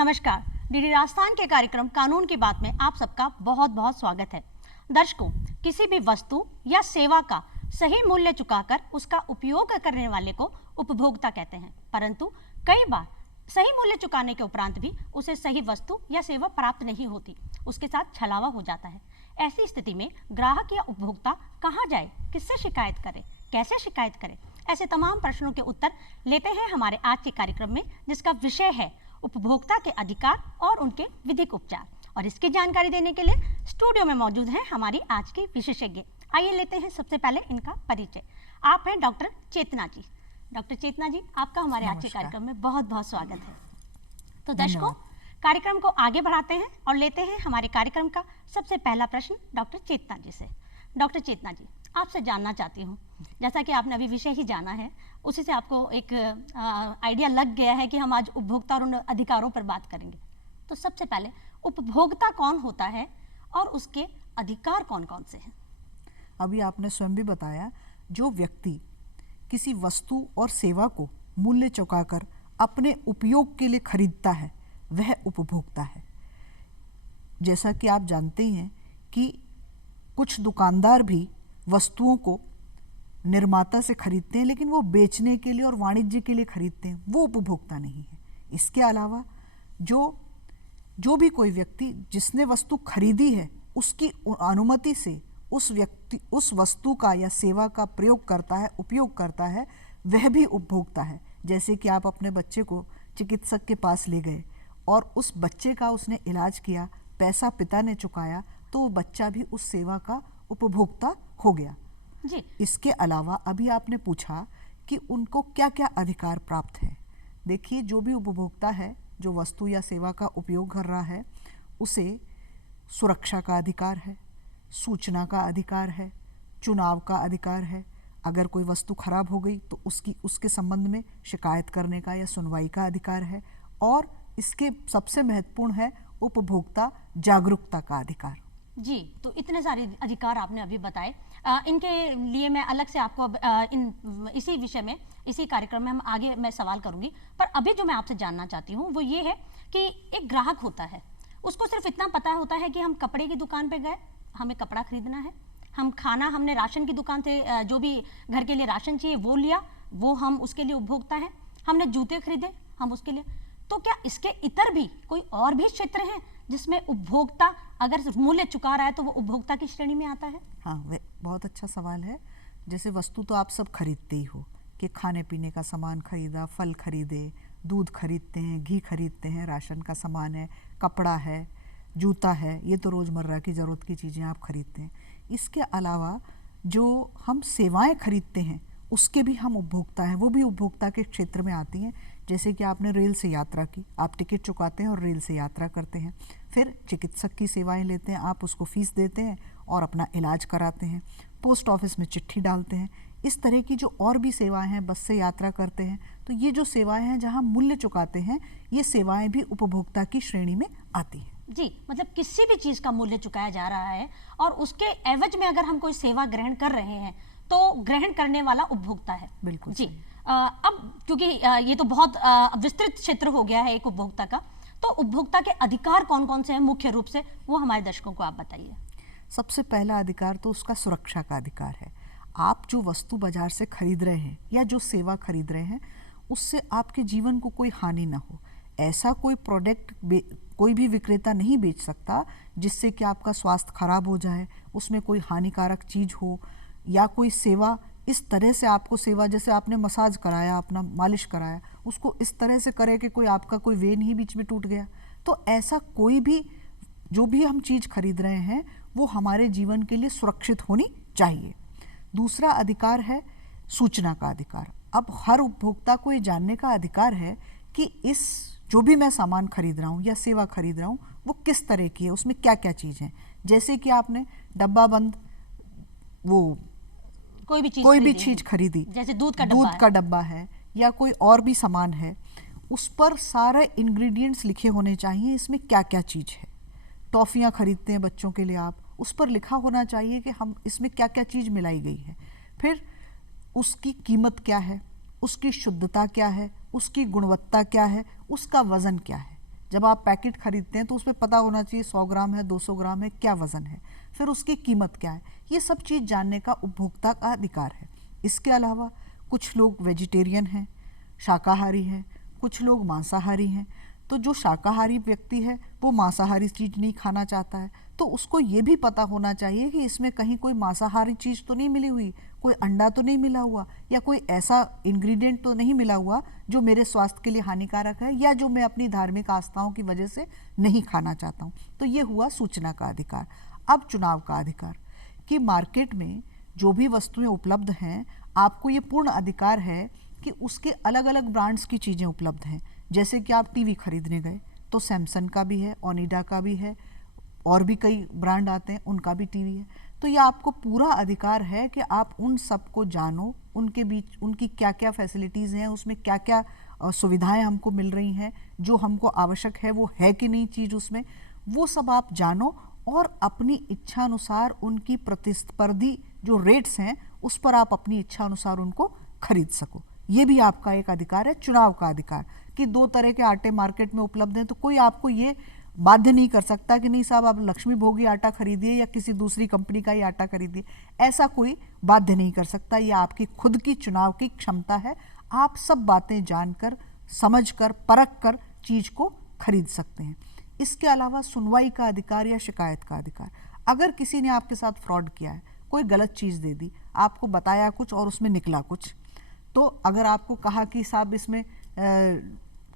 नमस्कार। डीडी राजस्थान के कार्यक्रम कानून की बात में आप सबका बहुत बहुत स्वागत है। दर्शकों, किसी भी वस्तु या सेवा का सही मूल्य चुकाकर उसका उपयोग करने वाले को उपभोक्ता कहते हैं, परंतु कई बार सही मूल्य चुकाने के उपरांत भी उसे सही वस्तु या सेवा प्राप्त नहीं होती, उसके साथ छलावा हो जाता है। ऐसी स्थिति में ग्राहक या उपभोक्ता कहाँ जाए, किससे शिकायत करे, कैसे शिकायत करे, ऐसे तमाम प्रश्नों के उत्तर लेते हैं हमारे आज के कार्यक्रम में, जिसका विषय है उपभोक्ता के अधिकार और उनके विधिक उपचार। और इसकी जानकारी देने के लिए स्टूडियो में मौजूद हैं हमारी आज की विशेषज्ञ। आइए लेते हैं सबसे पहले इनका परिचय। आप हैं डॉक्टर चेतना जी। डॉक्टर चेतना जी, आपका हमारे आज के कार्यक्रम में बहुत बहुत स्वागत है। तो दर्शकों, कार्यक्रम को आगे बढ़ाते हैं और लेते हैं हमारे कार्यक्रम का सबसे पहला प्रश्न डॉक्टर चेतना जी से। डॉक्टर चेतना जी, आपसे जानना चाहती हूँ, जैसा कि आपने अभी विषय ही जाना है, उसी से आपको एक आइडिया लग गया है कि हम आज उपभोक्ता और उन अधिकारों पर बात करेंगे। तो सबसे पहले उपभोक्ता कौन होता है और उसके अधिकार कौन कौन से हैं? अभी आपने स्वयं भी बताया, जो व्यक्ति किसी वस्तु और सेवा को मूल्य चुकाकर अपने उपयोग के लिए खरीदता है वह उपभोक्ता है। जैसा कि आप जानते ही हैं कि कुछ दुकानदार भी वस्तुओं को निर्माता से खरीदते हैं, लेकिन वो बेचने के लिए और वाणिज्य के लिए खरीदते हैं, वो उपभोक्ता नहीं है। इसके अलावा जो भी कोई व्यक्ति जिसने वस्तु खरीदी है उसकी अनुमति से उस वस्तु का या सेवा का प्रयोग करता है, उपयोग करता है, वह भी उपभोक्ता है। जैसे कि आप अपने बच्चे को चिकित्सक के पास ले गए और उस बच्चे का उसने इलाज किया, पैसा पिता ने चुकाया, तो वो बच्चा भी उस सेवा का उपभोक्ता हो गया जी। इसके अलावा अभी आपने पूछा कि उनको क्या क्या अधिकार प्राप्त हैं। देखिए, जो भी उपभोक्ता है जो वस्तु या सेवा का उपयोग कर रहा है, उसे सुरक्षा का अधिकार है, सूचना का अधिकार है, चुनाव का अधिकार है। अगर कोई वस्तु खराब हो गई तो उसके संबंध में शिकायत करने का या सुनवाई का अधिकार है, और इसके सबसे महत्वपूर्ण है उपभोक्ता जागरूकता का अधिकार। जी, तो इतने सारे अधिकार आपने अभी बताए। इनके लिए मैं अलग से आपको इसी विषय में, इसी कार्यक्रम में हम आगे मैं सवाल करूंगी। पर अभी जो मैं आपसे जानना चाहती हूँ वो ये है कि एक ग्राहक होता है, उसको सिर्फ इतना पता होता है कि हम कपड़े की दुकान पे गए, हमें कपड़ा खरीदना है, हमने राशन की दुकान से जो भी घर के लिए राशन चाहिए वो लिया, वो हम उसके लिए उपभोक्ता हैं। हमने जूते खरीदे, हम उसके लिए। तो क्या इसके इतर भी कोई और भी क्षेत्र हैं जिसमें उपभोक्ता अगर मूल्य चुका रहा है तो वो उपभोक्ता की श्रेणी में आता है? हाँ, वह बहुत अच्छा सवाल है। जैसे वस्तु तो आप सब खरीदते ही हो कि खाने पीने का सामान खरीदा, फल खरीदे, दूध खरीदते हैं, घी खरीदते हैं, राशन का सामान है, कपड़ा है, जूता है, ये तो रोज़मर्रा की ज़रूरत की चीज़ें आप खरीदते हैं। इसके अलावा जो हम सेवाएं खरीदते हैं उसके भी हम उपभोक्ता हैं, वो भी उपभोक्ता के क्षेत्र में आती हैं। जैसे कि आपने रेल से यात्रा की, आप टिकट चुकाते हैं और रेल से यात्रा करते हैं। फिर चिकित्सक की सेवाएं लेते हैं, आप उसको फीस देते हैं और अपना इलाज कराते हैं। पोस्ट ऑफिस में चिट्ठी डालते हैं। इस तरह की जो और भी सेवाएं हैं, बस से यात्रा करते हैं, तो ये जो सेवाएं हैं जहां मूल्य चुकाते हैं, ये सेवाएं भी उपभोक्ता की श्रेणी में आती हैं। जी, मतलब किसी भी चीज़ का मूल्य चुकाया जा रहा है और उसके एवज में अगर हम कोई सेवा ग्रहण कर रहे हैं तो ग्रहण करने वाला उपभोक्ता है। बिल्कुल जी। अब क्योंकि ये तो बहुत विस्तृत क्षेत्र हो गया है एक उपभोक्ता का, तो उपभोक्ता के अधिकार कौन कौन से हैं मुख्य रूप से, वो हमारे दर्शकों को आप बताइए। सबसे पहला अधिकार तो उसका सुरक्षा का अधिकार है। आप जो वस्तु बाजार से खरीद रहे हैं या जो सेवा खरीद रहे हैं, उससे आपके जीवन को कोई हानि ना हो। ऐसा कोई प्रोडक्ट कोई भी विक्रेता नहीं बेच सकता जिससे कि आपका स्वास्थ्य खराब हो जाए, उसमें कोई हानिकारक चीज़ हो, या कोई सेवा इस तरह से आपको सेवा, जैसे आपने मसाज कराया, अपना मालिश कराया, उसको इस तरह से करे कि कोई आपका कोई वेन ही बीच में टूट गया। तो ऐसा कोई भी जो भी हम चीज़ खरीद रहे हैं वो हमारे जीवन के लिए सुरक्षित होनी चाहिए। दूसरा अधिकार है सूचना का अधिकार। अब हर उपभोक्ता को ये जानने का अधिकार है कि इस जो भी मैं सामान खरीद रहा हूँ या सेवा खरीद रहा हूँ वो किस तरह की है, उसमें क्या क्या चीज़ है। जैसे कि आपने डब्बा बंद वो कोई भी चीज खरीदी, जैसे दूध का डब्बा है या कोई और भी सामान है, उस पर सारे इंग्रेडिएंट्स लिखे होने चाहिए, इसमें क्या क्या चीज़ है। टॉफ़ियाँ खरीदते हैं बच्चों के लिए आप, उस पर लिखा होना चाहिए कि हम इसमें क्या क्या चीज़ मिलाई गई है। फिर उसकी कीमत क्या है, उसकी शुद्धता क्या है, उसकी गुणवत्ता क्या है, उसका वज़न क्या है। जब आप पैकेट खरीदते हैं तो उसमें पता होना चाहिए 100 ग्राम है, 200 ग्राम है, क्या वजन है, फिर उसकी कीमत क्या है। ये सब चीज़ जानने का उपभोक्ता का अधिकार है। इसके अलावा कुछ लोग वेजिटेरियन हैं, शाकाहारी हैं, कुछ लोग मांसाहारी हैं। तो जो शाकाहारी व्यक्ति है वो मांसाहारी चीज़ नहीं खाना चाहता है, तो उसको ये भी पता होना चाहिए कि इसमें कहीं कोई मांसाहारी चीज़ तो नहीं मिली हुई, कोई अंडा तो नहीं मिला हुआ, या कोई ऐसा इंग्रेडिएंट तो नहीं मिला हुआ जो मेरे स्वास्थ्य के लिए हानिकारक है या जो मैं अपनी धार्मिक आस्थाओं की वजह से नहीं खाना चाहता हूँ। तो ये हुआ सूचना का अधिकार। अब चुनाव का अधिकार, कि मार्केट में जो भी वस्तुएं उपलब्ध हैं आपको ये पूर्ण अधिकार है कि उसके अलग अलग ब्रांड्स की चीज़ें उपलब्ध हैं। जैसे कि आप टीवी खरीदने गए तो सैमसंग का भी है, ओनिडा का भी है, और भी कई ब्रांड आते हैं उनका भी टीवी है। तो ये आपको पूरा अधिकार है कि आप उन सब को जानो, उनके बीच उनकी क्या क्या फैसिलिटीज़ हैं, उसमें क्या क्या सुविधाएं हमको मिल रही हैं, जो हमको आवश्यक है वो है कि नहीं चीज़ उसमें, वो सब आप जानो और अपनी इच्छा अनुसार उनकी प्रतिस्पर्धी जो रेट्स हैं उस पर आप अपनी इच्छा अनुसार उनको खरीद सको। ये भी आपका एक अधिकार है, चुनाव का अधिकार, कि 2 तरह के आटे मार्केट में उपलब्ध हैं तो कोई आपको ये बाध्य नहीं कर सकता कि नहीं साहब आप लक्ष्मी भोगी आटा खरीदिए या किसी दूसरी कंपनी का ही आटा खरीदिए। ऐसा कोई बाध्य नहीं कर सकता। ये आपकी खुद की चुनाव की क्षमता है। आप सब बातें जानकर, समझकर, परख कर चीज़ को खरीद सकते हैं। इसके अलावा सुनवाई का अधिकार या शिकायत का अधिकार। अगर किसी ने आपके साथ फ्रॉड किया है, कोई गलत चीज़ दे दी, आपको बताया कुछ और उसमें निकला कुछ, तो अगर आपको कहा कि साहब इसमें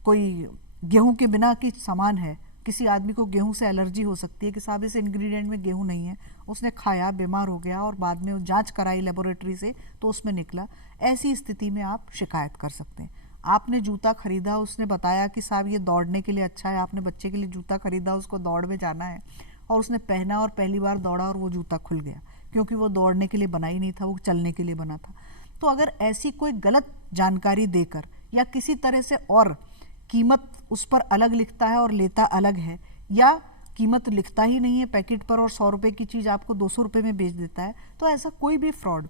कोई गेहूं के बिना की सामान है, किसी आदमी को गेहूं से एलर्जी हो सकती है कि साहब इस इंग्रेडिएंट में गेहूं नहीं है, उसने खाया, बीमार हो गया और बाद में वो जांच कराई लेबोरेटरी से तो उसमें निकला, ऐसी स्थिति में आप शिकायत कर सकते हैं। आपने जूता खरीदा, उसने बताया कि साहब ये दौड़ने के लिए अच्छा है, आपने बच्चे के लिए जूता खरीदा, उसको दौड़ में जाना है, और उसने पहना और पहली बार दौड़ा और वो जूता खुल गया, क्योंकि वो दौड़ने के लिए बना ही नहीं था, वो चलने के लिए बना था। तो अगर ऐसी कोई गलत जानकारी देकर या किसी तरह से और कीमत उस पर अलग लिखता है और लेता अलग है, या कीमत लिखता ही नहीं है पैकेट पर और 100 रुपये की चीज़ आपको 200 रुपये में बेच देता है, तो ऐसा कोई भी फ्रॉड,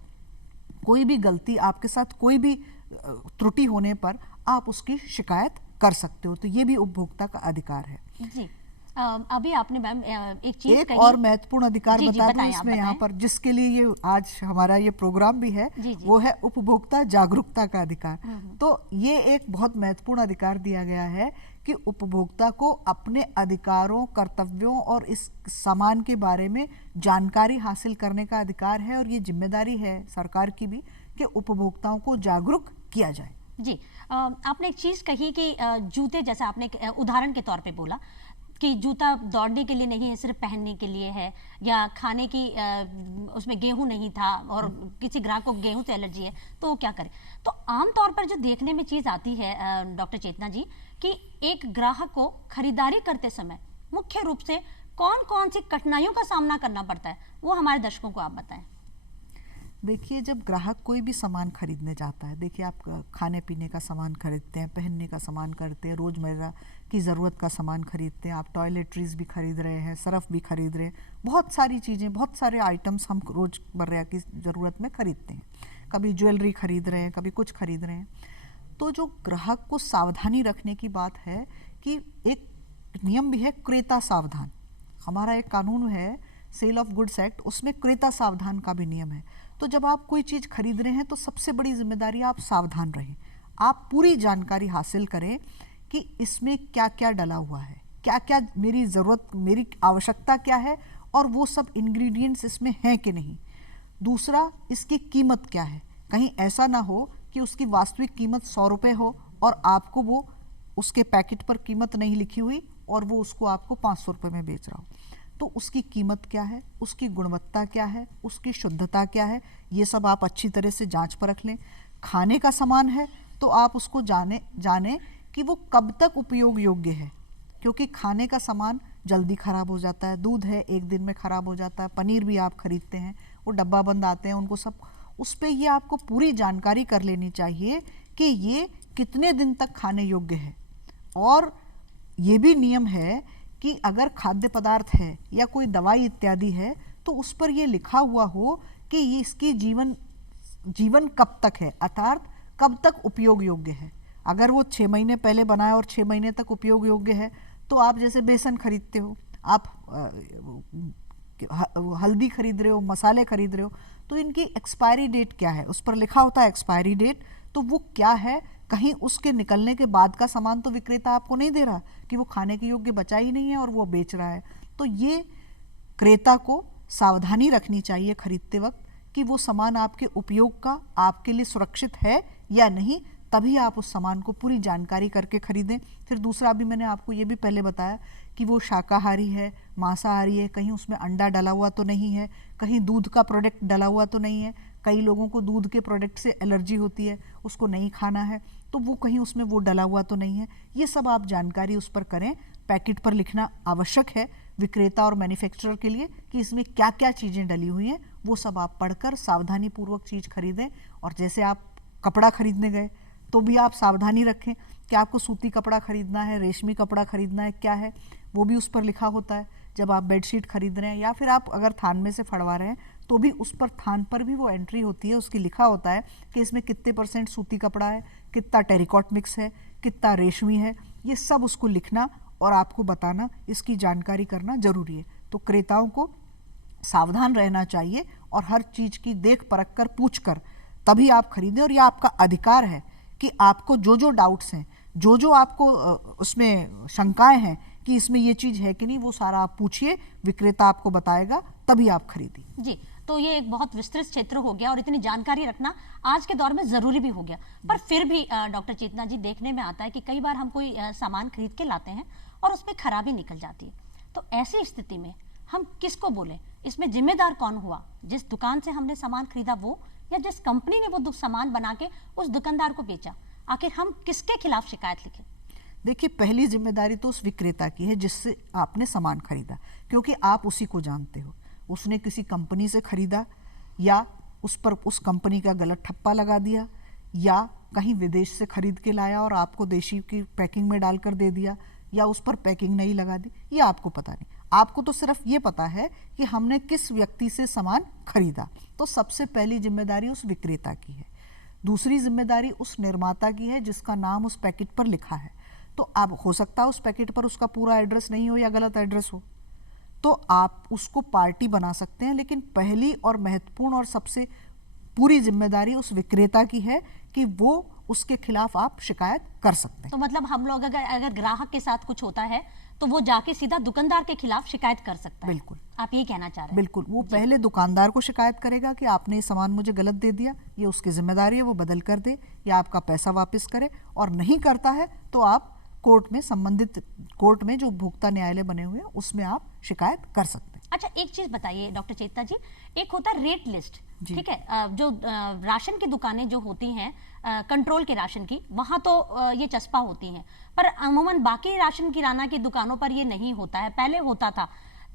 कोई भी गलती, आपके साथ कोई भी त्रुटि होने पर आप उसकी शिकायत कर सकते हो। तो ये भी उपभोक्ता का अधिकार है। जी, अभी आपने मैम एक चीज एक कही, और महत्वपूर्ण अधिकार जी, बता दूं बताएं, इसमें आप यहाँ पर, जिसके लिए ये आज हमारा ये प्रोग्राम भी है, जी, जी। वो है उपभोक्ता जागरूकता का अधिकार। तो ये एक बहुत महत्वपूर्ण अधिकार दिया गया है कि उपभोक्ता को अपने अधिकारों, कर्तव्यों और इस सामान के बारे में जानकारी हासिल करने का अधिकार है, और ये जिम्मेदारी है सरकार की भी कि उपभोक्ताओं को जागरूक किया जाए। जी, आपने एक चीज कही कि जूते, जैसा आपने उदाहरण के तौर पे बोला कि जूता दौड़ने के लिए नहीं है, सिर्फ पहनने के लिए है, या खाने की उसमें गेहूं नहीं था और किसी ग्राहक को गेहूं से एलर्जी है तो वो क्या करे। तो आमतौर पर जो देखने में चीज़ आती है डॉक्टर चेतना जी, कि एक ग्राहक को खरीदारी करते समय मुख्य रूप से कौन कौन सी कठिनाइयों का सामना करना पड़ता है, वो हमारे दर्शकों को आप बताएं। देखिए, जब ग्राहक कोई भी सामान खरीदने जाता है, देखिए आप खाने पीने का सामान खरीदते हैं, पहनने का सामान खरीदते हैं, रोज़मर्रा की ज़रूरत का सामान खरीदते हैं, आप टॉयलेटरीज भी खरीद रहे हैं, सरफ भी खरीद रहे हैं, बहुत सारी चीज़ें, बहुत सारे आइटम्स हम रोज़मर्रा की ज़रूरत में खरीदते हैं। कभी ज्वेलरी खरीद रहे हैं, कभी कुछ खरीद रहे हैं। तो जो ग्राहक को सावधानी रखने की बात है कि एक नियम भी है, क्रेता सावधान। हमारा एक कानून है सेल ऑफ गुड्स एक्ट, उसमें क्रेता सावधान का भी नियम है। तो जब आप कोई चीज़ खरीद रहे हैं तो सबसे बड़ी जिम्मेदारी आप सावधान रहें, आप पूरी जानकारी हासिल करें कि इसमें क्या क्या डला हुआ है, क्या क्या मेरी ज़रूरत, मेरी आवश्यकता क्या है, और वो सब इंग्रेडिएंट्स इसमें हैं कि नहीं। दूसरा, इसकी कीमत क्या है, कहीं ऐसा ना हो कि उसकी वास्तविक कीमत 100 रुपये हो और आपको वो उसके पैकेट पर कीमत नहीं लिखी हुई और वो उसको आपको 500 रुपये में बेच रहा हो। तो उसकी कीमत क्या है, उसकी गुणवत्ता क्या है, उसकी शुद्धता क्या है, ये सब आप अच्छी तरह से जांच परख लें। खाने का सामान है तो आप उसको जाने कि वो कब तक उपयोग योग्य है, क्योंकि खाने का सामान जल्दी ख़राब हो जाता है। दूध है 1 दिन में ख़राब हो जाता है, पनीर भी आप खरीदते हैं वो डब्बा बंद आते हैं, उनको सब उस पर ये आपको पूरी जानकारी कर लेनी चाहिए कि ये कितने दिन तक खाने योग्य है। और ये भी नियम है कि अगर खाद्य पदार्थ है या कोई दवाई इत्यादि है तो उस पर यह लिखा हुआ हो कि ये इसकी जीवन कब तक है, अर्थात कब तक उपयोग योग्य है। अगर वो 6 महीने पहले बनाया और 6 महीने तक उपयोग योग्य है तो आप जैसे बेसन खरीदते हो, आप हल्दी खरीद रहे हो, मसाले खरीद रहे हो, तो इनकी एक्सपायरी डेट क्या है, उस पर लिखा होता है एक्सपायरी डेट, तो वो क्या है, कहीं उसके निकलने के बाद का सामान तो विक्रेता आपको नहीं दे रहा कि वो खाने के योग्य बचा ही नहीं है और वो बेच रहा है। तो ये क्रेता को सावधानी रखनी चाहिए खरीदते वक्त कि वो सामान आपके उपयोग का, आपके लिए सुरक्षित है या नहीं, तभी आप उस सामान को पूरी जानकारी करके खरीदें। फिर दूसरा भी मैंने आपको ये भी पहले बताया कि वो शाकाहारी है, मांसाहारी है, कहीं उसमें अंडा डला हुआ तो नहीं है, कहीं दूध का प्रोडक्ट डला हुआ तो नहीं है। कई लोगों को दूध के प्रोडक्ट से एलर्जी होती है, उसको नहीं खाना है, तो वो कहीं उसमें वो डला हुआ तो नहीं है। ये सब आप जानकारी उस पर करें। पैकेट पर लिखना आवश्यक है विक्रेता और मैन्युफैक्चरर के लिए कि इसमें क्या क्या चीज़ें डली हुई हैं, वो सब आप पढ़कर सावधानी पूर्वक चीज़ खरीदें। और जैसे आप कपड़ा खरीदने गए तो भी आप सावधानी रखें कि आपको सूती कपड़ा खरीदना है, रेशमी कपड़ा खरीदना है, क्या है वो भी उस पर लिखा होता है। जब आप बेडशीट खरीद रहे हैं या फिर आप अगर थान में से फड़वा रहे हैं तो भी उस पर थान पर भी वो एंट्री होती है, उसकी लिखा होता है कि इसमें कितने % सूती कपड़ा है, कितना टेरिकॉट मिक्स है, कितना रेशमी है, ये सब उसको लिखना और आपको बताना, इसकी जानकारी करना जरूरी है। तो क्रेताओं को सावधान रहना चाहिए और हर चीज़ की देख परख कर पूछ कर तभी आप खरीदें। और यह आपका अधिकार है कि आपको जो जो डाउट्स हैं, जो जो आपको उसमें शंकाएं हैं कि इसमें ये चीज़ है कि नहीं, वो सारा आप पूछिए, विक्रेता आपको बताएगा, तभी आप खरीदिए। जी, तो ये एक बहुत विस्तृत क्षेत्र हो गया और इतनी जानकारी रखना आज के दौर में ज़रूरी भी हो गया। पर फिर भी डॉक्टर चेतना जी, देखने में आता है कि कई बार हम कोई सामान खरीद के लाते हैं और उसमें खराबी निकल जाती है। तो ऐसी स्थिति में हम किसको बोलें? इसमें जिम्मेदार कौन हुआ? जिस दुकान से हमने सामान खरीदा वो, या जिस कंपनी ने वो सामान बना के उस दुकानदार को बेचा? आखिर हम किसके खिलाफ शिकायत लिखें? देखिए, पहली जिम्मेदारी तो उस विक्रेता की है जिससे आपने सामान खरीदा, क्योंकि आप उसी को जानते हो। उसने किसी कंपनी से खरीदा या उस पर उस कंपनी का गलत ठप्पा लगा दिया, या कहीं विदेश से खरीद के लाया और आपको देशी की पैकिंग में डालकर दे दिया, या उस पर पैकिंग नहीं लगा दी, ये आपको पता नहीं। आपको तो सिर्फ ये पता है कि हमने किस व्यक्ति से सामान खरीदा। तो सबसे पहली जिम्मेदारी उस विक्रेता की है। दूसरी जिम्मेदारी उस निर्माता की है जिसका नाम उस पैकेट पर लिखा है। तो अब हो सकता है उस पैकेट पर उसका पूरा एड्रेस नहीं हो या गलत एड्रेस हो, तो आप उसको पार्टी बना सकते हैं। लेकिन पहली और महत्वपूर्ण और सबसे पूरी जिम्मेदारी उस विक्रेता की है कि वो उसके खिलाफ आप शिकायत कर सकते हैं। तो मतलब हम लोग अगर ग्राहक के साथ कुछ होता है तो वो जाके सीधा दुकानदार के खिलाफ शिकायत कर सकता है। बिल्कुल, आप ये कहना चाह रहे हैं? बिल्कुल। वो पहले दुकानदार को शिकायत करेगा कि आपने ये सामान मुझे गलत दे दिया, ये उसकी जिम्मेदारी है, वो बदल कर दे या आपका पैसा वापस करे। और नहीं करता है तो आप कोर्ट में, संबंधित कोर्ट में जो उपभोक्ता न्यायालय बने हुए हैं उसमें आप शिकायत कर सकते हैं। अच्छा, एक चीज बताइए डॉक्टर चेतना जी, एक होता है रेट लिस्ट, ठीक है, जो राशन की दुकानें जो होती हैं, कंट्रोल के राशन की, वहां तो ये चस्पा होती हैं, पर अमूमन बाकी राशन किराना की दुकानों पर ये नहीं होता है, पहले होता था।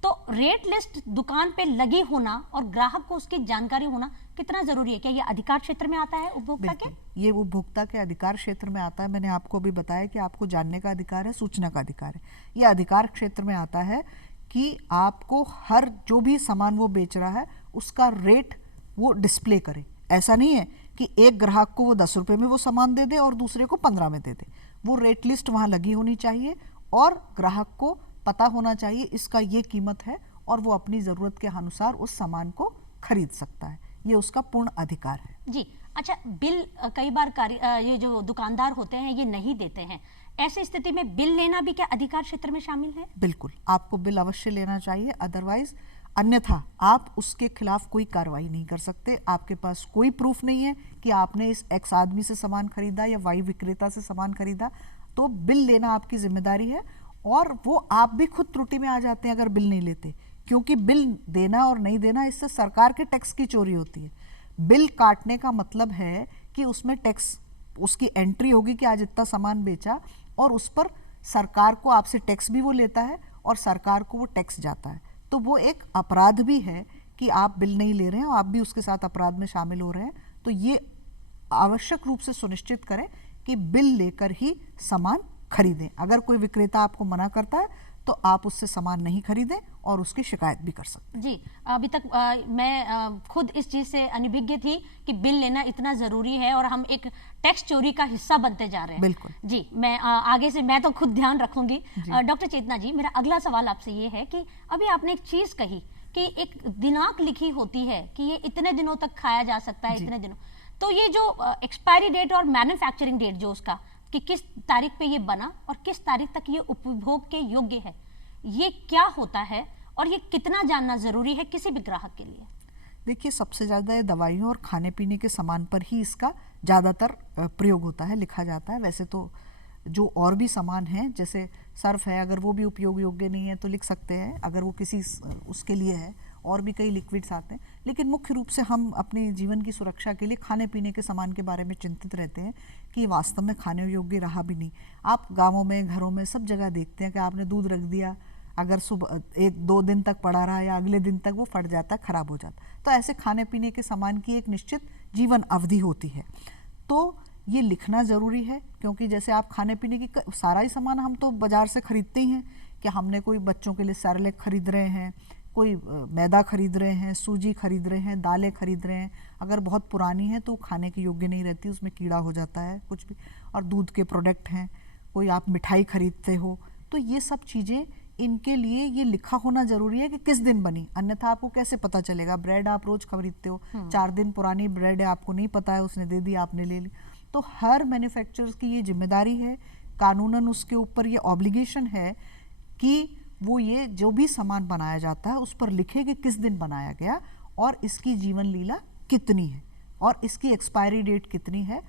तो रेट लिस्ट दुकान पे लगी होना और ग्राहक को उसकी जानकारी होना कितना जरूरी है? क्या ये अधिकार क्षेत्र में आता है उपभोक्ता के? ये उपभोक्ता के अधिकार क्षेत्र में आता है। मैंने आपको भी बताया कि आपको जानने का अधिकार है, सूचना का अधिकार है। ये अधिकार क्षेत्र में आता है कि आपको हर जो भी सामान वो बेच रहा है उसका रेट वो डिस्प्ले करे। ऐसा नहीं है कि एक ग्राहक को वो 10 रुपये में वो सामान दे दे और दूसरे को 15 में दे दे। वो रेट लिस्ट वहाँ लगी होनी चाहिए और ग्राहक को पता होना चाहिए इसका ये कीमत है और वो अपनी ज़रूरत के अनुसार उस सामान को खरीद सकता है। ये उसका पूर्ण अधिकार है। जी, अच्छा, बिल कई बार ये जो दुकानदार होते हैं ये नहीं देते हैं, ऐसी स्थिति में बिल लेना भी क्या अधिकार क्षेत्र में शामिल है? बिल्कुल, आपको बिल अवश्य लेना चाहिए, अदरवाइज अन्यथा आप उसके खिलाफ कोई कार्रवाई नहीं कर सकते। आपके पास कोई प्रूफ नहीं है कि आपने इस एक्स आदमी से सामान खरीदा या वाई विक्रेता से सामान खरीदा, तो बिल लेना आपकी जिम्मेदारी है। और वो आप भी खुद त्रुटि में आ जाते हैं अगर बिल नहीं लेते, क्योंकि बिल देना और नहीं देना, इससे सरकार के टैक्स की चोरी होती है। बिल काटने का मतलब है कि उसमें टैक्स, उसकी एंट्री होगी कि आज इतना सामान बेचा, और उस पर सरकार को आपसे टैक्स भी वो लेता है और सरकार को वो टैक्स जाता है। तो वो एक अपराध भी है कि आप बिल नहीं ले रहे हैं और आप भी उसके साथ अपराध में शामिल हो रहे हैं। तो ये आवश्यक रूप से सुनिश्चित करें कि बिल लेकर ही सामान खरीदें। अगर कोई विक्रेता आपको मना करता है तो आप उससे सामान नहीं खरीदें और उसकी शिकायत भी कर सकते हैं। जी, अभी तक मैं खुद इस चीज से अनभिज्ञ थी कि बिल लेना इतना जरूरी है और हम एक टैक्स चोरी का हिस्सा बनते जा रहे हैं। बिल्कुल जी, मैं आगे से मैं तो खुद ध्यान रखूंगी। डॉक्टर चेतना जी, मेरा अगला सवाल आपसे ये है कि अभी आपने एक चीज कही कि एक दिनांक लिखी होती है कि ये इतने दिनों तक खाया जा सकता है, इतने दिनों, तो ये जो एक्सपायरी डेट और मैन्युफैक्चरिंग डेट जो उसका कि किस तारीख पे ये बना और किस तारीख तक ये उपभोग के योग्य है, ये क्या होता है और ये कितना जानना जरूरी है किसी भी ग्राहक के लिए? देखिए, सबसे ज़्यादा ये दवाइयों और खाने पीने के सामान पर ही इसका ज़्यादातर प्रयोग होता है, लिखा जाता है। वैसे तो जो और भी सामान हैं जैसे सर्फ है, अगर वो भी उपयोग योग्य नहीं है तो लिख सकते हैं, अगर वो किसी उसके लिए है। और भी कई लिक्विड्स आते हैं, लेकिन मुख्य रूप से हम अपने जीवन की सुरक्षा के लिए खाने पीने के सामान के बारे में चिंतित रहते हैं कि वास्तव में खाने योग्य रहा भी नहीं। आप गाँवों में, घरों में सब जगह देखते हैं कि आपने दूध रख दिया, अगर सुबह 1-2 दिन तक पड़ा रहा या अगले दिन तक वो फट जाता है, खराब हो जाता है। तो ऐसे खाने पीने के सामान की एक निश्चित जीवन अवधि होती है, तो ये लिखना ज़रूरी है। क्योंकि जैसे आप खाने पीने की सारा ही सामान हम तो बाज़ार से खरीदते ही हैं कि हमने कोई बच्चों के लिए सेरेलैक खरीद रहे हैं, कोई मैदा खरीद रहे हैं, सूजी खरीद रहे हैं, दालें खरीद रहे हैं, अगर बहुत पुरानी है तो खाने के योग्य नहीं रहती, उसमें कीड़ा हो जाता है कुछ भी। और दूध के प्रोडक्ट हैं, कोई आप मिठाई खरीदते हो, तो ये सब चीज़ें, इनके लिए ये लिखा होना जरूरी है कि किस दिन बनी, अन्यथा आपको कैसे पता चलेगा। ब्रेड आप रोज खरीदते हो, 4 दिन पुरानी ब्रेड है, आपको नहीं पता है, उसने दे दी, आपने ले ली। तो हर मैन्युफैक्चरर्स की ये जिम्मेदारी है, कानूनन उसके ऊपर ये ऑब्लिगेशन है कि वो ये जो भी सामान बनाया जाता है उस पर लिखे कि किस दिन बनाया गया और इसकी जीवन लीला कितनी है और इसकी एक्सपायरी डेट कितनी है।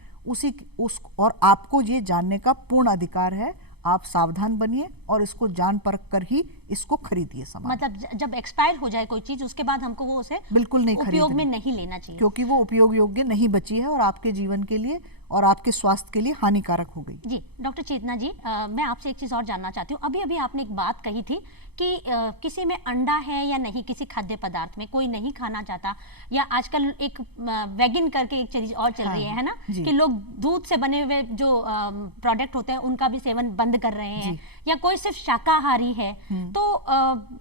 और आपको ये जानने का पूर्ण अधिकार है। आप सावधान बनिए और इसको जान परख कर ही इसको खरीदिए सामान। मतलब जब एक्सपायर हो जाए कोई चीज, उसके बाद हमको वो उसे बिल्कुल नहीं उपयोग में नहीं लेना चाहिए, क्योंकि वो उपयोग योग्य नहीं बची है और आपके जीवन के लिए और आपके स्वास्थ्य के लिए हानिकारक हो गई। जी, डॉक्टर चेतना जी, मैं आपसे एक चीज और जानना चाहती हूँ। अभी अभी आपने एक बात कही थी कि किसी में अंडा है या नहीं, किसी खाद्य पदार्थ में कोई नहीं खाना चाहता, या आजकल एक वेगन करके एक चीज और चल रही है ना, कि लोग दूध से बने हुए जो प्रोडक्ट होते हैं उनका भी सेवन बंद कर रहे हैं, या कोई सिर्फ शाकाहारी है। तो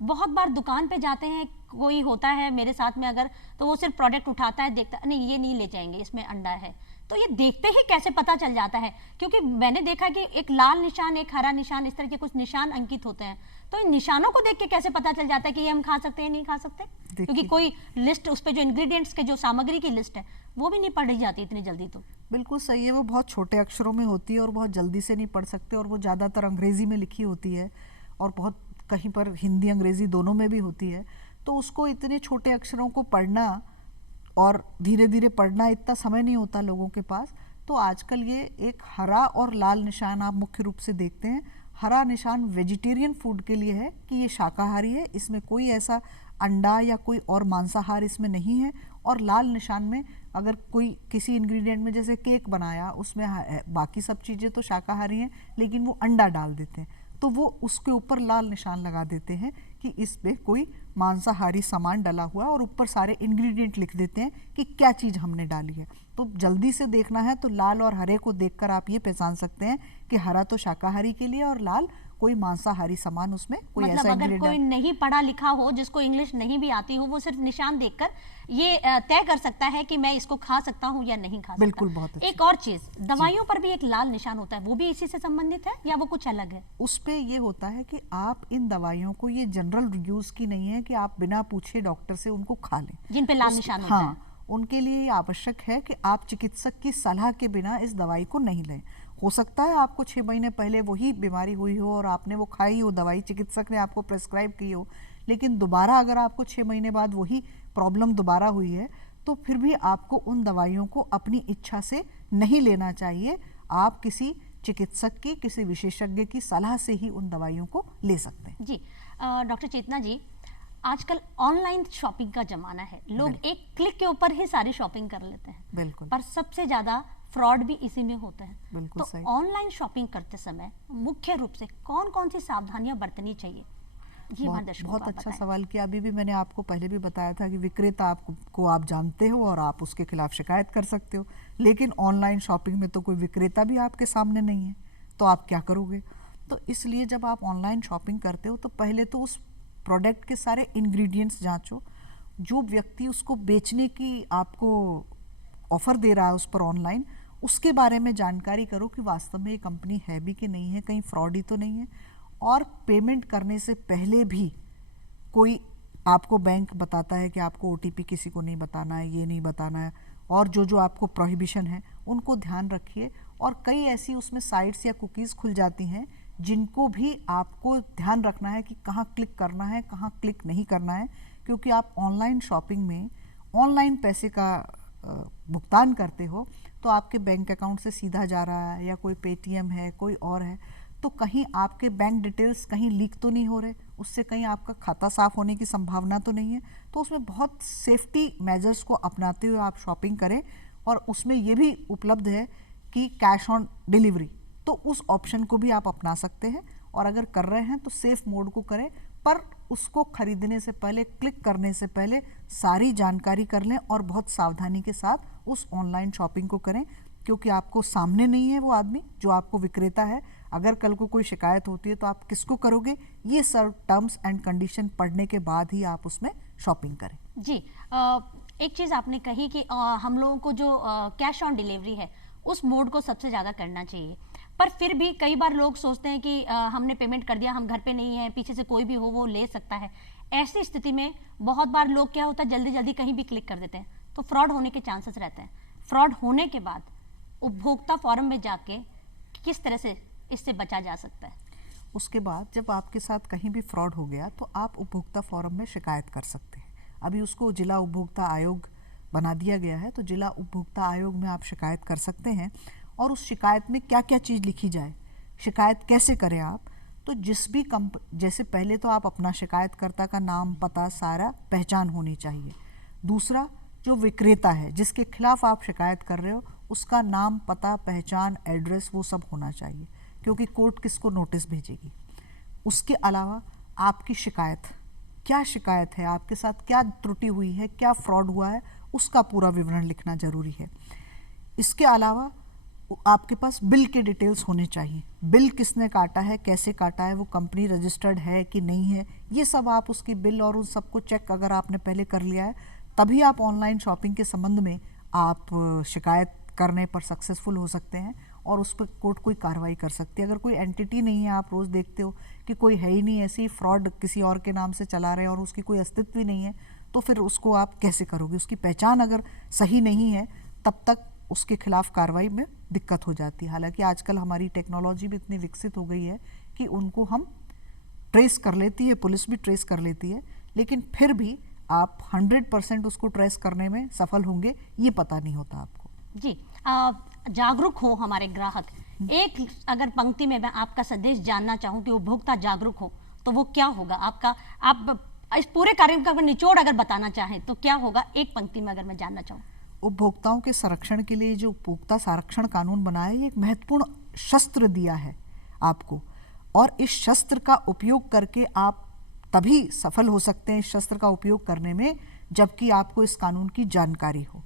बहुत बार दुकान पे जाते हैं, कोई होता है मेरे साथ में अगर, तो वो सिर्फ प्रोडक्ट उठाता है, देखता नहीं ये नहीं ले जाएंगे, इसमें अंडा है। तो ये देखते ही कैसे पता चल जाता है? क्योंकि मैंने देखा कि एक लाल निशान, एक हरा निशान, इस तरह के कुछ निशान अंकित होते हैं। तो इन निशानों को देख के कैसे पता चल जाता है कि ये हम खा सकते हैं, नहीं खा सकते? क्योंकि कोई लिस्ट, उस पे जो इंग्रेडिएंट्स के जो सामग्री की लिस्ट है वो भी नहीं पढ़ी जाती इतनी जल्दी। तो बिल्कुल सही है, वो बहुत छोटे अक्षरों में होती है और बहुत जल्दी से नहीं पढ़ सकते, और वो ज़्यादातर अंग्रेजी में लिखी होती है और बहुत कहीं पर हिंदी अंग्रेजी दोनों में भी होती है। तो उसको इतने छोटे अक्षरों को पढ़ना और धीरे धीरे पढ़ना, इतना समय नहीं होता लोगों के पास। तो आजकल ये एक हरा और लाल निशान आप मुख्य रूप से देखते हैं। हरा निशान वेजिटेरियन फूड के लिए है कि ये शाकाहारी है, इसमें कोई ऐसा अंडा या कोई और मांसाहार इसमें नहीं है। और लाल निशान में अगर कोई किसी इंग्रेडिएंट में जैसे केक बनाया, उसमें बाकी सब चीज़ें तो शाकाहारी हैं लेकिन वो अंडा डाल देते हैं, तो वो उसके ऊपर लाल निशान लगा देते हैं कि इस पे कोई मांसाहारी सामान डला हुआ है, और ऊपर सारे इंग्रेडिएंट लिख देते हैं कि क्या चीज़ हमने डाली है। तो जल्दी से देखना है तो लाल और हरे को देखकर आप ये पहचान सकते हैं कि हरा तो शाकाहारी के लिए और लाल कोई मांसाहारी सामान, उसमें कोई मतलब ऐसा अगर कोई नहीं पढ़ा लिखा हो, जिसको इंग्लिश नहीं भी आती हो, वो सिर्फ निशान देखकर ये तय कर सकता है कि मैं इसको खा सकता हूँ या नहीं खा सकता। बिल्कुल, बहुत अच्छी। एक और चीज, दवाइयों पर भी एक लाल निशान होता है, वो भी इसी से संबंधित है या वो कुछ अलग है? उस पे ये होता है कि आप इन दवाइयों को, ये जनरल यूज की नहीं है कि आप बिना पूछे डॉक्टर से उनको खा लें। जिन पे लाल निशान होता है। हाँ, उनके लिए ये आवश्यक है कि आप चिकित्सक की सलाह के बिना इस दवाई को नहीं लें। हो सकता है आपको 6 महीने पहले वही बीमारी हुई हो और आपने वो खाई हो दवाई, चिकित्सक ने आपको प्रेस्क्राइब की हो, लेकिन दोबारा अगर आपको 6 महीने बाद वही प्रॉब्लम दोबारा हुई है तो फिर भी आपको उन दवाइयों को अपनी इच्छा से नहीं लेना चाहिए। आप किसी चिकित्सक की, किसी विशेषज्ञ की सलाह से ही उन दवाइयों को ले सकते हैं। जी, डॉक्टर चेतना जी, आजकल ऑनलाइन शॉपिंग का जमाना है, लोग एक क्लिक के ऊपर ही सारी शॉपिंग कर लेते हैं। बिल्कुल। पर सबसे ज्यादा फ्रॉड भी इसी में होता है। बिल्कुल तो सही। ऑनलाइन शॉपिंग करते समय मुख्य रूप से कौन कौन सी सावधानियां बरतनी चाहिए? ये बहुत अच्छा सवाल किया। अभी भी मैंने आपको पहले भी बताया था कि विक्रेता आपको आप जानते हो और आप उसके खिलाफ शिकायत कर सकते हो, लेकिन ऑनलाइन शॉपिंग में तो कोई विक्रेता भी आपके सामने नहीं है, तो आप क्या करोगे? तो इसलिए जब आप ऑनलाइन शॉपिंग करते हो तो पहले तो उस प्रोडक्ट के सारे इंग्रेडिएंट्स जांचो, जो व्यक्ति उसको बेचने की आपको ऑफर दे रहा है उस पर ऑनलाइन, उसके बारे में जानकारी करो कि वास्तव में ये कंपनी है भी कि नहीं है, कहीं फ्रॉड ही तो नहीं है। और पेमेंट करने से पहले भी कोई आपको बैंक बताता है कि आपको ओटीपी किसी को नहीं बताना है, ये नहीं बताना है, और जो जो आपको प्रोहिबिशन है उनको ध्यान रखिए। और कई ऐसी उसमें साइट्स या कुकीज़ खुल जाती हैं जिनको भी आपको ध्यान रखना है कि कहाँ क्लिक करना है, कहाँ क्लिक नहीं करना है, क्योंकि आप ऑनलाइन शॉपिंग में ऑनलाइन पैसे का भुगतान करते हो तो आपके बैंक अकाउंट से सीधा जा रहा है, या कोई पेटीएम है, कोई और है, तो कहीं आपके बैंक डिटेल्स कहीं लीक तो नहीं हो रहे, उससे कहीं आपका खाता साफ होने की संभावना तो नहीं है। तो उसमें बहुत सेफ्टी मेजर्स को अपनाते हुए आप शॉपिंग करें। और उसमें ये भी उपलब्ध है कि कैश ऑन डिलीवरी, तो उस ऑप्शन को भी आप अपना सकते हैं। और अगर कर रहे हैं तो सेफ मोड को करें, पर उसको खरीदने से पहले, क्लिक करने से पहले सारी जानकारी कर लें और बहुत सावधानी के साथ उस ऑनलाइन शॉपिंग को करें, क्योंकि आपको सामने नहीं है वो आदमी जो आपको विक्रेता है। अगर कल को कोई शिकायत होती है तो आप किसको करोगे, ये सब टर्म्स एंड कंडीशन पढ़ने के बाद ही आप उसमें शॉपिंग करें। जी, एक चीज़ आपने कही कि हम लोगों को जो कैश ऑन डिलीवरी है उस मोड को सबसे ज़्यादा करना चाहिए, पर फिर भी कई बार लोग सोचते हैं कि हमने पेमेंट कर दिया, हम घर पे नहीं हैं, पीछे से कोई भी हो वो ले सकता है। ऐसी स्थिति में बहुत बार लोग क्या होता है, जल्दी जल्दी कहीं भी क्लिक कर देते हैं, तो फ्रॉड होने के चांसेस रहते हैं। फ्रॉड होने के बाद उपभोक्ता फोरम में जाके किस तरह से इससे बचा जा सकता है? उसके बाद जब आपके साथ कहीं भी फ्रॉड हो गया तो आप उपभोक्ता फोरम में शिकायत कर सकते हैं। अभी उसको जिला उपभोक्ता आयोग बना दिया गया है, तो जिला उपभोक्ता आयोग में आप शिकायत कर सकते हैं। और उस शिकायत में क्या क्या चीज़ लिखी जाए, शिकायत कैसे करें आप, तो जिस भी जैसे पहले तो आप अपना शिकायतकर्ता का नाम, पता, सारा पहचान होनी चाहिए। दूसरा, जो विक्रेता है जिसके खिलाफ आप शिकायत कर रहे हो उसका नाम, पता, पहचान, एड्रेस, वो सब होना चाहिए, क्योंकि कोर्ट किसको नोटिस भेजेगी। उसके अलावा आपकी शिकायत, क्या शिकायत है, आपके साथ क्या त्रुटि हुई है, क्या फ्रॉड हुआ है, उसका पूरा विवरण लिखना जरूरी है। इसके अलावा आपके पास बिल के डिटेल्स होने चाहिए, बिल किसने काटा है, कैसे काटा है, वो कंपनी रजिस्टर्ड है कि नहीं है, ये सब आप उसकी बिल और उन सबको चेक अगर आपने पहले कर लिया है, तभी आप ऑनलाइन शॉपिंग के संबंध में आप शिकायत करने पर सक्सेसफुल हो सकते हैं और उस पर कोर्ट कोई कार्रवाई कर सकती है। अगर कोई एंटिटी नहीं है, आप रोज़ देखते हो कि कोई है ही नहीं, ऐसे ही फ्रॉड किसी और के नाम से चला रहे हैं और उसकी कोई अस्तित्व ही नहीं है, तो फिर उसको आप कैसे करोगे? उसकी पहचान अगर सही नहीं है तब तक उसके खिलाफ कार्रवाई में दिक्कत हो जाती है। हालांकि आजकल हमारी टेक्नोलॉजी भी इतनी विकसित हो गई है कि उनको हम ट्रेस कर लेती है, पुलिस भी ट्रेस कर लेती है, लेकिन फिर भी आप 100% उसको ट्रेस करने में सफल होंगे ये पता नहीं होता आपको। जी, जागरूक हो हमारे ग्राहक। एक अगर पंक्ति में मैं आपका संदेश जानना चाहूँ कि उपभोक्ता जागरूक हो तो वो क्या होगा आपका? आप इस पूरे कार्यक्रम का निचोड़ अगर बताना चाहें तो क्या होगा, एक पंक्ति में अगर मैं जानना चाहूँ? उपभोक्ताओं के संरक्षण के लिए जो उपभोक्ता संरक्षण कानून बना है, ये एक महत्वपूर्ण शस्त्र दिया है आपको, और इस शस्त्र का उपयोग करके आप तभी सफल हो सकते हैं इस शस्त्र का उपयोग करने में जबकि आपको इस कानून की जानकारी हो।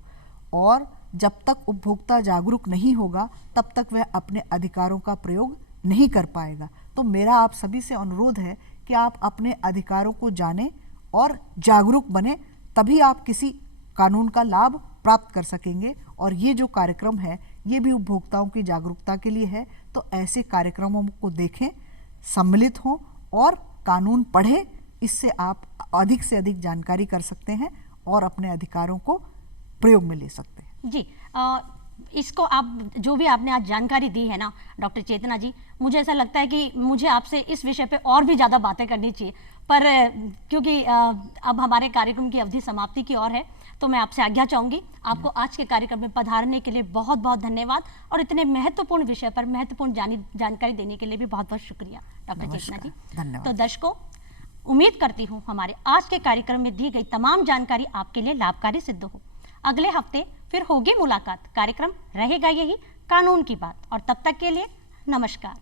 और जब तक उपभोक्ता जागरूक नहीं होगा तब तक वह अपने अधिकारों का प्रयोग नहीं कर पाएगा। तो मेरा आप सभी से अनुरोध है कि आप अपने अधिकारों को जानें और जागरूक बने, तभी आप किसी कानून का लाभ प्राप्त कर सकेंगे। और ये जो कार्यक्रम है ये भी उपभोक्ताओं की जागरूकता के लिए है, तो ऐसे कार्यक्रमों को देखें, सम्मिलित हों और कानून पढ़ें। इससे आप अधिक से अधिक जानकारी कर सकते हैं और अपने अधिकारों को प्रयोग में ले सकते हैं। जी, इसको आप जो भी आपने आज जानकारी दी है ना डॉक्टर चेतना जी, मुझे ऐसा लगता है कि मुझे आपसे इस विषय पे और भी ज़्यादा बातें करनी चाहिए, पर क्योंकि अब हमारे कार्यक्रम की अवधि समाप्ति की ओर है तो मैं आपसे आज्ञा चाहूँगी। आपको आज के कार्यक्रम में पधारने के लिए बहुत बहुत धन्यवाद और इतने महत्वपूर्ण विषय पर महत्वपूर्ण जानकारी देने के लिए भी बहुत बहुत शुक्रिया डॉक्टर चेतना जी। धन्यवाद। तो दर्शकों, उम्मीद करती हूँ हमारे आज के कार्यक्रम में दी गई तमाम जानकारी आपके लिए लाभकारी सिद्ध हो। अगले हफ्ते फिर होगी मुलाकात, कार्यक्रम रहेगा यही कानून की बात, और तब तक के लिए नमस्कार।